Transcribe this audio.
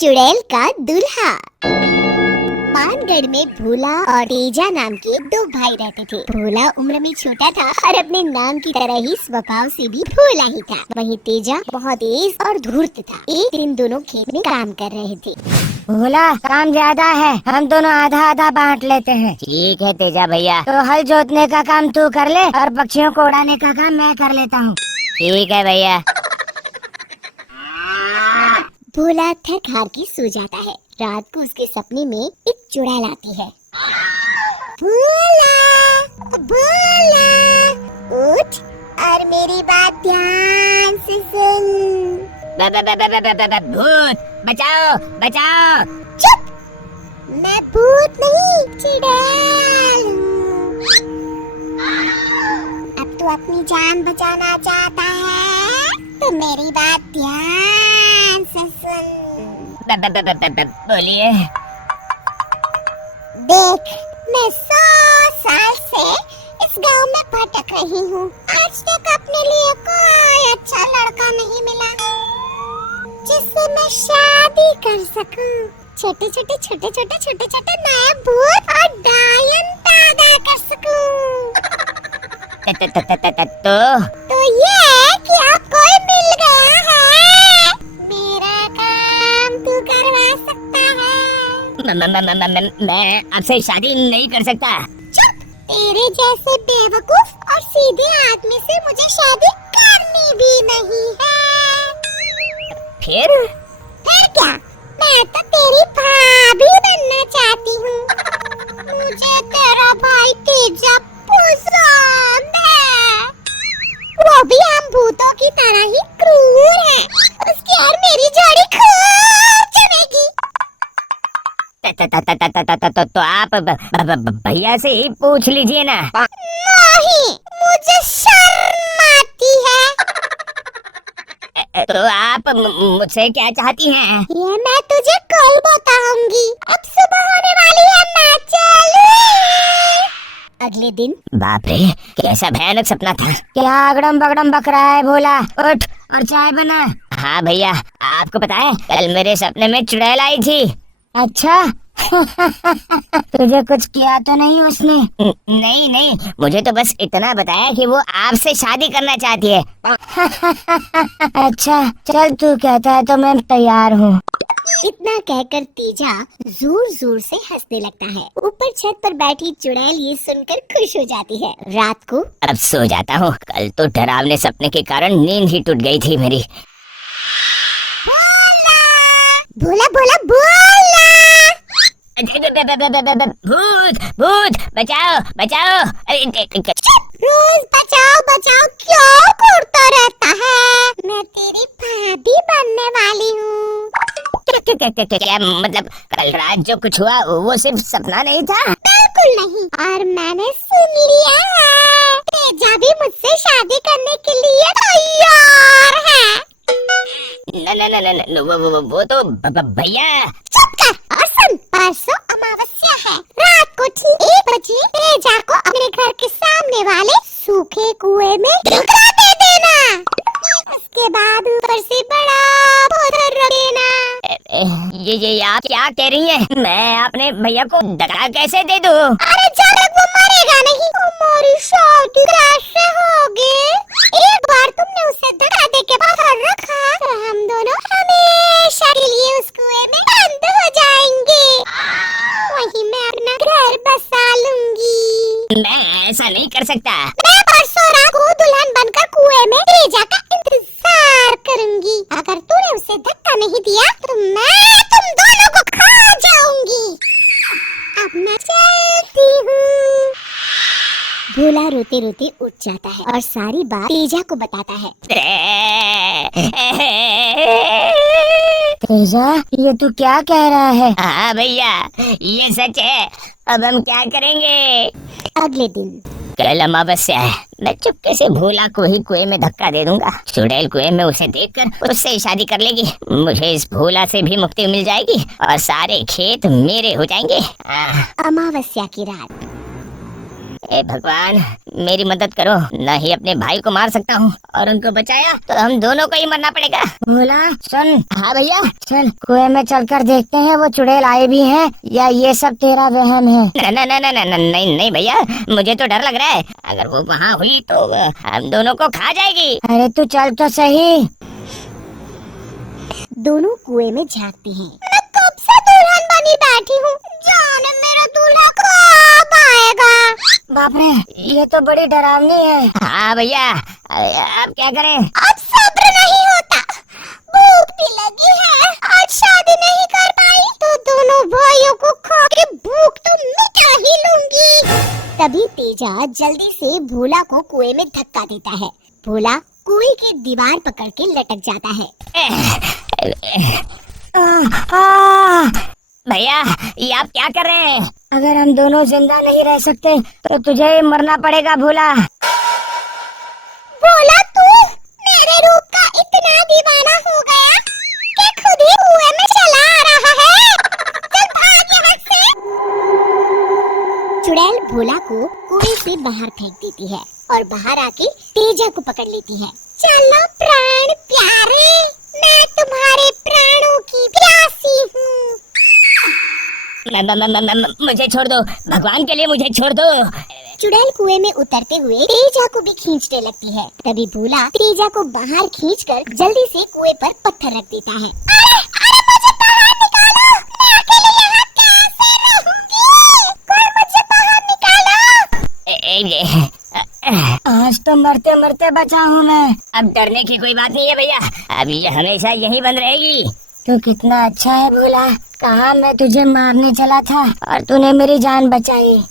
चुड़ैल का दूल्हा। मानगढ़ में भोला और तेजा नाम के दो भाई रहते थे। भोला उम्र में छोटा था और अपने नाम की तरह ही स्वभाव से भी भोला ही था। वहीं तेजा बहुत तेज और धूर्त था। एक दिन दोनों खेत में काम कर रहे थे। भोला, काम ज्यादा है, हम दोनों आधा आधा बांट लेते हैं। ठीक है तेजा भैया। तो हल जोतने का काम तू कर ले और पक्षियों को उड़ाने का काम मैं कर लेता हूँ। ठीक है भैया। भोला थक हार के सो जाता है। रात को उसके सपने में एक चुड़ैल आती है। भोला, भोला, उठ और मेरी बात ध्यान से सुन। भूत, बचाओ बचाओ। चुप, मैं भूत नहीं चुड़ैल हूँ। अब तू अपनी जान बचाना चाहता है तो मेरी बात ध्यान से सुन। बोलिए। देख, मैं 100 साल से इस गांव में भटक रही हूँ। आज तक अपने लिए कोई अच्छा लड़का नहीं मिला जिससे मैं शादी कर सकूं। छोटे छोटे नए भूत और डायन पैदा कर सकूं। तो ये कि आपको मिल गया है। मेरा काम तू करवा सकता है। मैं आपसे शादी नहीं कर सकता। चुप, तेरे जैसे बेवकूफ और सीधे आदमी से मुझे शादी करनी भी नहीं है। फिर क्या? मैं तो तेरी भाभी बनना चाहती हूँ। मुझे तेरा भाई तेजा पसंद है। वो भी हम भूतों की तरह ही क्रूर है। उसकी और मेरी जोड़ी खूब जमेगी। तो आप भैया से ही पूछ लीजिए ना। नहीं, मुझे शर्म आती है। तो आप मुझसे क्या चाहती हैं? ये मैं तुझे कल बताऊंगी। अब सुबह होने वाली है, मैं चलूं? अगले दिन। बाप रे, कैसा भयानक सपना था। क्या अगड़म बगड़म बक रहा है? भोला, उठ और चाय बना। हाँ भैया, आपको पता है कल मेरे सपने में चुड़ैल आई थी। अच्छा। तुझे कुछ किया तो नहीं उसने? नहीं, मुझे तो बस इतना बताया कि वो आपसे शादी करना चाहती है। अच्छा, चल तू कहता है तो मैं तैयार हूँ। इतना कहकर तेजा जोर जोर से हंसने लगता है। ऊपर छत पर बैठी चुड़ैल ये सुनकर खुश हो जाती है। रात को अब सो जाता हूँ। कल तो डरावने सपने के कारण नींद ही टूट गई थी मेरी। भोला भोला भोला। भूत भूत, बचाओ बचाओ। रोज बचाओ बचाओ क्यों करता रहता है? मैं तेरी भाभी बनने वाली हूँ। क्या मतलब कल रात जो कुछ हुआ वो सिर्फ सपना नहीं था? बिल्कुल नहीं, और मैंने सुन लिया है। तेजा भी मुझसे शादी करने के लिए तैयार है। न, वो तो भैया। चुप कर और सुन। परसों अमावस्या है। रात को ठीक 1 बजे तेजा को अपने घर के सामने वाले सूखे कुएं में डुबा दे देना। उसके बाद ऊपर से बड़ा पत्थर रख देना। ये आप क्या कह रही हैं? मैं अपने भैया को धक्का कैसे दे दूं? अरे जब तक वो मरेगा नहीं, हमारी शादी कैसे होगी? एक बार तुमने उसे धक्का दे के बाहर रखा तो हम दोनों हमेशा के लिए उस कुएं में बंद हो जाएंगे। वहीं मैं अपना घर बसा लूंगी। मैं ऐसा नहीं कर सकता। मैं परसों रात को दुल्हन बनकर कुएं में तेजा का इंतजार करूंगी। अगर तूने उसे धक्का नहीं दिया तो मैं तुम दोनों को खा जाऊंगी। अब मैं चलती हूँ। भोला रोते रोते उठ जाता है और सारी बात तेजा को बताता है। तेजा, ये तू क्या कह रहा है? हाँ भैया, ये सच है। अब हम क्या करेंगे? अगले दिन। कल अमावस्या है। मैं चुपके से भोला को ही कुएं में धक्का दे दूंगा। चुड़ैल कुएं में उसे देखकर उससे शादी कर लेगी। मुझे इस भोला से भी मुक्ति मिल जाएगी और सारे खेत मेरे हो जाएंगे। अमावस्या की रात ए भगवान, मेरी मदद करो। न ही अपने भाई को मार सकता हूँ और उनको बचाया तो हम दोनों को ही मरना पड़ेगा। भोला सुन, हाँ भैया। चल कुएं में चलकर देखते हैं वो चुड़ैल आए भी हैं या ये सब तेरा वहम है। नहीं नहीं भैया, मुझे तो डर लग रहा है। अगर वो वहाँ हुई तो हम दोनों को खा जाएगी। अरे तू चल तो सही। दोनों कुएं में झांकते हैं। मैं कब से दुल्हन बनी बैठी हूँ, जाने मेरा दूल्हा कब आएगा। बाप रे, ये तो बड़ी डरावनी है। हाँ भैया, अब क्या करें? अब सब्र नहीं होता, भूख भी लगी है। आज शादी नहीं कर पाई तो दोनों भाइयों को खा के भूख तो मिटा ही लूंगी। तभी तेजा जल्दी से भोला को कुएं में धक्का देता है। भोला कुएं की दीवार पकड़ के लटक जाता है। भैया, ये आप क्या कर रहे हैं? अगर हम दोनों जिंदा नहीं रह सकते तो तुझे ही मरना पड़ेगा भोला। भोला तू मेरे रूप का इतना दीवाना हो गया कि खुद ही कुएं में चला आ रहा है। चल भाग यहाँ से। चुड़ैल भोला को कुएं से बाहर फेंक देती है और बाहर आके तेजा को पकड़ लेती है। चलो प्राण प्यारे, मैं तुम्हारे प्राणों की प्यासी हूँ। मुझे छोड़ दो, भगवान के लिए मुझे छोड़ दो। चुड़ैल कुएं में उतरते हुए तेजा को भी खींचने लगती है। तभी भोला तेजा को बाहर खींचकर जल्दी से कुएं पर पत्थर रख देता है। अरे मुझे बाहर निकालो, मैं अकेले यहाँ कैसे रहूंगी? कोई मुझे बाहर निकालो। आज तो मरते मरते बचा हूँ मैं। अब डरने की कोई बात नहीं है भैया, अब ये हमेशा यही बंद रहेगी। तू कितना अच्छा है भोला, कहा मैं तुझे मारने चला था और तूने मेरी जान बचाई।